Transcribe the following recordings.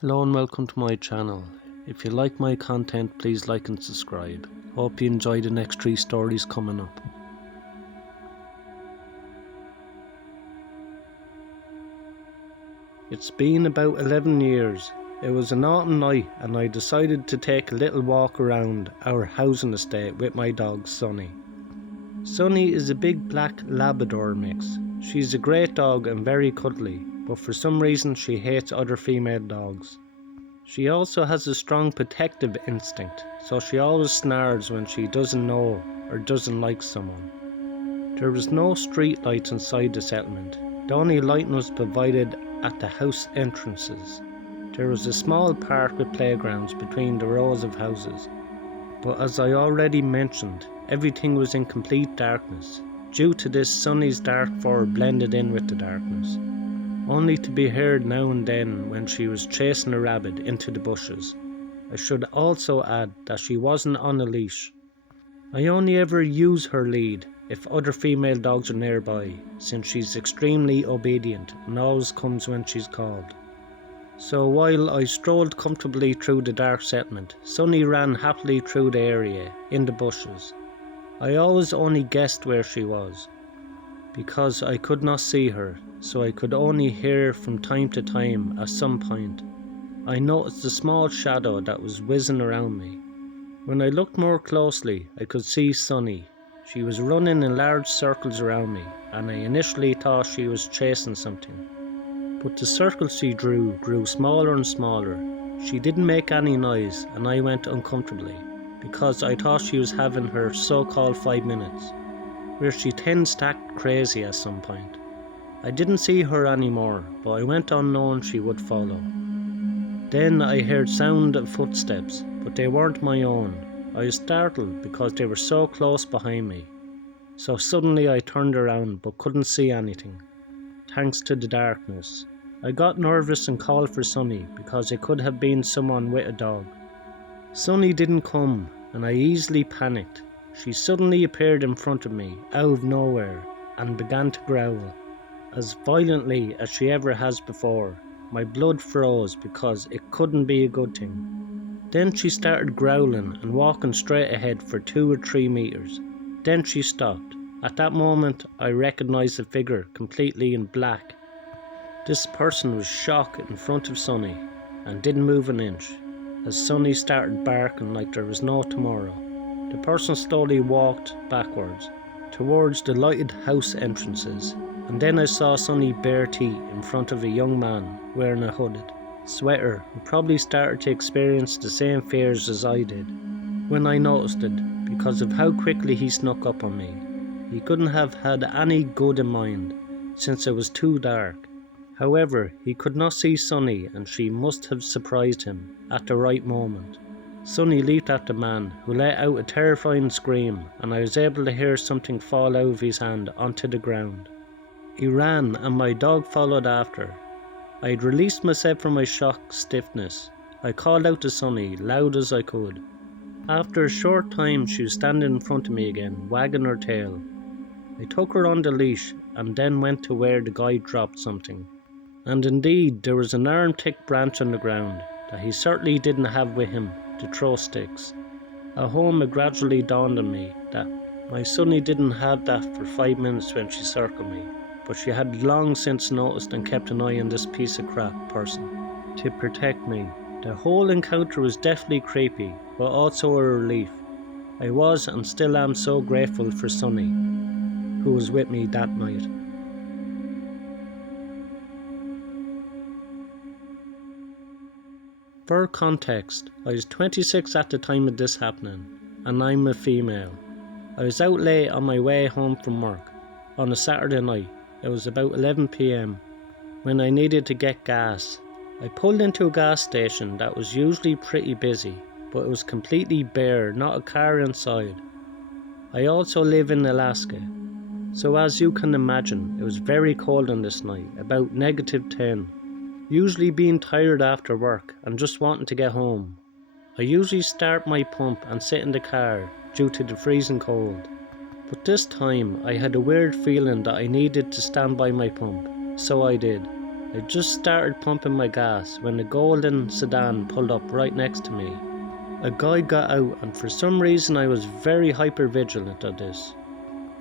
Hello and welcome to my channel. If you like my content, please like and subscribe. Hope you enjoy the next 3 stories coming up. It's been about 11 years. It was an autumn night and I decided to take a little walk around our housing estate with my dog Sunny. Sunny is a big black Labrador mix. She's a great dog and very cuddly, but for some reason she hates other female dogs. She also has a strong protective instinct, so she always snarls when she doesn't know or doesn't like someone. There was no street lights inside the settlement. The only lighting was provided at the house entrances. There was a small park with playgrounds between the rows of houses, but as I already mentioned, everything was in complete darkness. Due to this, Sunny's dark fur blended in with the darkness, only to be heard now and then when she was chasing a rabbit into the bushes. I should also add that she wasn't on a leash. I only ever use her lead if other female dogs are nearby, since she's extremely obedient and always comes when she's called. So while I strolled comfortably through the dark settlement, Sunny ran happily through the area, in the bushes. I always only guessed where she was, because I could not see her, so I could only hear from time to time. At some point, I noticed a small shadow that was whizzing around me. When I looked more closely, I could see Sunny. She was running in large circles around me, and I initially thought she was chasing something. But the circles she drew grew smaller and smaller. She didn't make any noise, and I went uncomfortably, because I thought she was having her so-called 5 minutes, where she tends to act crazy at some point. I didn't see her anymore, but I went on knowing she would follow. Then I heard sound of footsteps, but they weren't my own. I was startled because they were so close behind me. So suddenly I turned around but couldn't see anything, thanks to the darkness. I got nervous and called for Sunny because it could have been someone with a dog. Sunny didn't come and I easily panicked. She suddenly appeared in front of me, out of nowhere, and began to growl, as violently as she ever has before. My blood froze because it couldn't be a good thing. Then she started growling and walking straight ahead for 2 or 3 meters. Then she stopped. At that moment, I recognized a figure completely in black. This person was shocked in front of Sunny and didn't move an inch, as Sunny started barking like there was no tomorrow. The person slowly walked backwards towards the lighted house entrances, and then I saw Sunny bare teeth in front of a young man wearing a hooded sweater who probably started to experience the same fears as I did when I noticed it, because of how quickly he snuck up on me. He couldn't have had any good in mind, since it was too dark. However, he could not see Sunny, and she must have surprised him at the right moment. Sunny leaped at the man, who let out a terrifying scream, and I was able to hear something fall out of his hand onto the ground. He ran, and my dog followed after. I had released myself from my shock stiffness. I called out to Sunny, loud as I could. After a short time, she was standing in front of me again, wagging her tail. I took her on the leash, and then went to where the guy dropped something. And indeed, there was an arm-thick branch on the ground that he certainly didn't have with him to throw sticks. At home, it gradually dawned on me that my Sunny didn't have that for 5 minutes when she circled me, but she had long since noticed and kept an eye on this piece of crap person to protect me. The whole encounter was definitely creepy, but also a relief. I was and still am so grateful for Sunny, who was with me that night. For context, I was 26 at the time of this happening, and I'm a female. I was out late on my way home from work on a Saturday night. It was about 11 PM when I needed to get gas. I pulled into a gas station that was usually pretty busy, but it was completely bare, not a car inside. I also live in Alaska, so as you can imagine, it was very cold on this night, about -10. Usually being tired after work and just wanting to get home, I usually start my pump and sit in the car due to the freezing cold. But this time I had a weird feeling that I needed to stand by my pump, so I did. I just started pumping my gas when a golden sedan pulled up right next to me. A guy got out, and for some reason I was very hyper vigilant of this.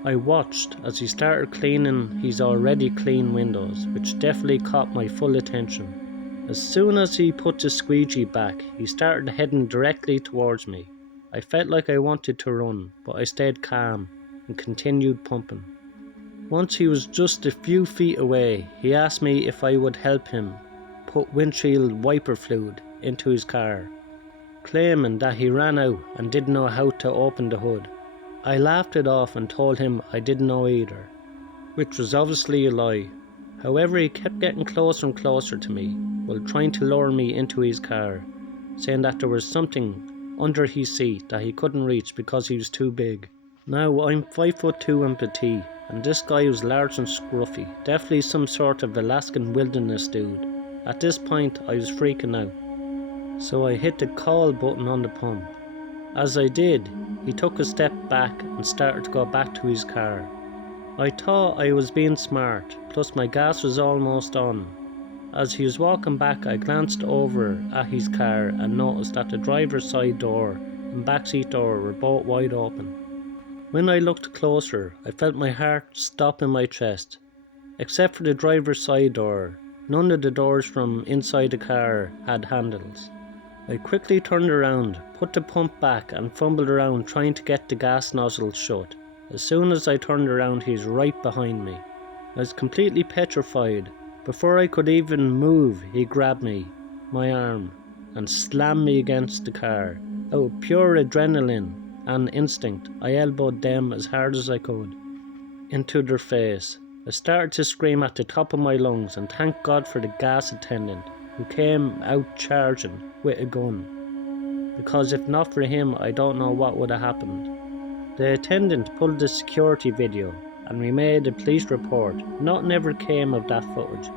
I watched as he started cleaning his already clean windows, which definitely caught my full attention. As soon as he put the squeegee back, he started heading directly towards me. I felt like I wanted to run, but I stayed calm and continued pumping. Once he was just a few feet away, he asked me if I would help him put windshield wiper fluid into his car, claiming that he ran out and didn't know how to open the hood. I laughed it off and told him I didn't know either, which was obviously a lie. However, he kept getting closer and closer to me while trying to lower me into his car, saying that there was something under his seat that he couldn't reach because he was too big. Now, I'm 5'2" and petite, and this guy was large and scruffy, definitely some sort of Alaskan wilderness dude. At this point, I was freaking out, so I hit the call button on the pump. As I did, he took a step back and started to go back to his car. I thought I was being smart, plus my gas was almost on. As he was walking back, I glanced over at his car and noticed that the driver's side door and backseat door were both wide open. When I looked closer, I felt my heart stop in my chest. Except for the driver's side door, none of the doors from inside the car had handles. I quickly turned around, put the pump back and fumbled around trying to get the gas nozzle shut. As soon as I turned around, he was right behind me. I was completely petrified. Before I could even move, he grabbed me, my arm, and slammed me against the car. Out of pure adrenaline and instinct, I elbowed them as hard as I could into their face. I started to scream at the top of my lungs and thank God for the gas attendant who came out charging with a gun, because if not for him, I don't know what would have happened. The attendant pulled the security video and we made a police report. Nothing ever came of that footage,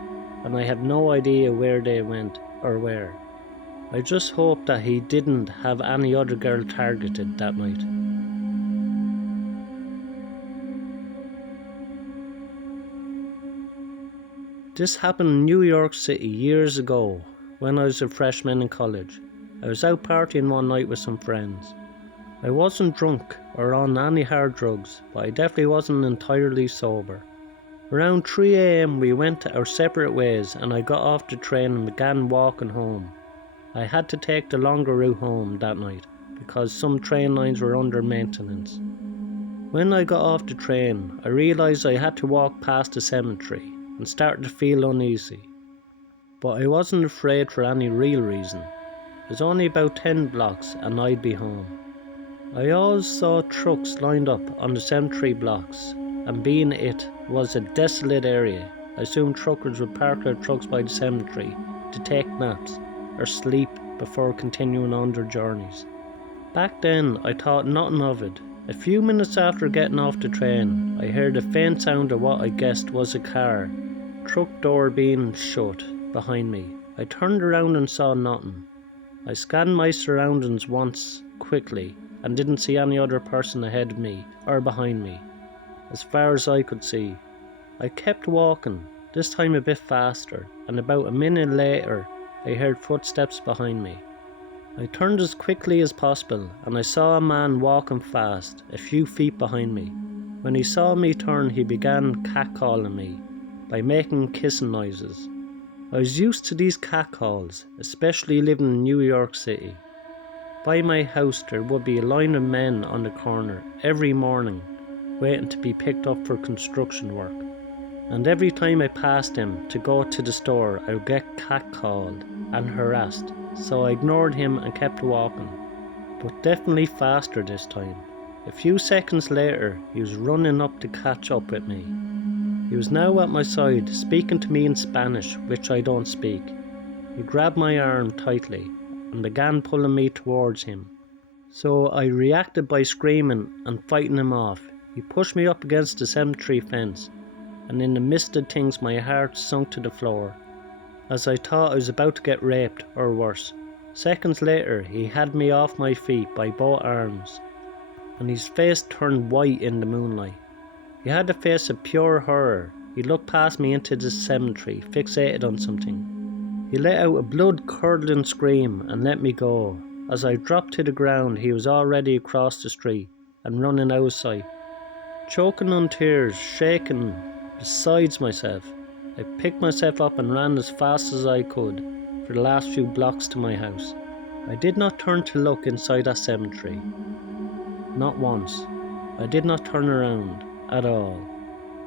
and I have no idea where they went or where. I just hope that he didn't have any other girl targeted that night. This happened in New York City years ago when I was a freshman in college. I was out partying one night with some friends. I wasn't drunk or on any hard drugs, but I definitely wasn't entirely sober. Around 3 AM we went our separate ways and I got off the train and began walking home. I had to take the longer route home that night because some train lines were under maintenance. When I got off the train, I realised I had to walk past the cemetery and started to feel uneasy. But I wasn't afraid for any real reason. It was only about 10 blocks and I'd be home. I always saw trucks lined up on the cemetery blocks, and being it was a desolate area, I assumed truckers would park their trucks by the cemetery to take naps or sleep before continuing on their journeys. Back then I thought nothing of it. A few minutes after getting off the train, I heard a faint sound of what I guessed was a car truck door being shut behind me. I turned around and saw nothing. I scanned my surroundings once quickly and didn't see any other person ahead of me or behind me, as far as I could see. I kept walking, this time a bit faster, and about a minute later I heard footsteps behind me. I turned as quickly as possible and I saw a man walking fast, a few feet behind me. When he saw me turn, he began catcalling me by making kissing noises. I was used to these catcalls, especially living in New York City. By my house there would be a line of men on the corner every morning waiting to be picked up for construction work. And every time I passed him to go to the store, I would get catcalled and harassed, so I ignored him and kept walking, but definitely faster this time. A few seconds later, he was running up to catch up with me. He was now at my side, speaking to me in Spanish, which I don't speak. He grabbed my arm tightly and began pulling me towards him, so I reacted by screaming and fighting him off. He pushed me up against the cemetery fence, and in the midst of things my heart sunk to the floor, as I thought I was about to get raped or worse. Seconds later he had me off my feet by both arms, and his face turned white in the moonlight. He had a face of pure horror, He looked past me into the cemetery, fixated on something. He let out a blood-curdling scream and let me go. As I dropped to the ground, he was already across the street and running out of sight. Choking on tears, shaking besides myself, I picked myself up and ran as fast as I could for the last few blocks to my house. I did not turn to look inside that cemetery. Not once. I did not turn around at all.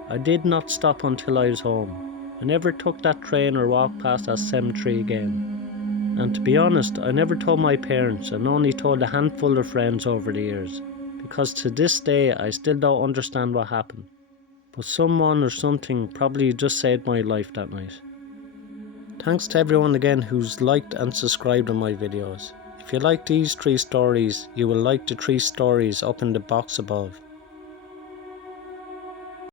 I did not stop until I was home. I never took that train or walked past that cemetery again. And to be honest, I never told my parents and only told a handful of friends over the years, because to this day I still don't understand what happened. But someone or something probably just saved my life that night. Thanks to everyone again who's liked and subscribed on my videos. If you like these 3 stories, you will like the 3 stories up in the box above.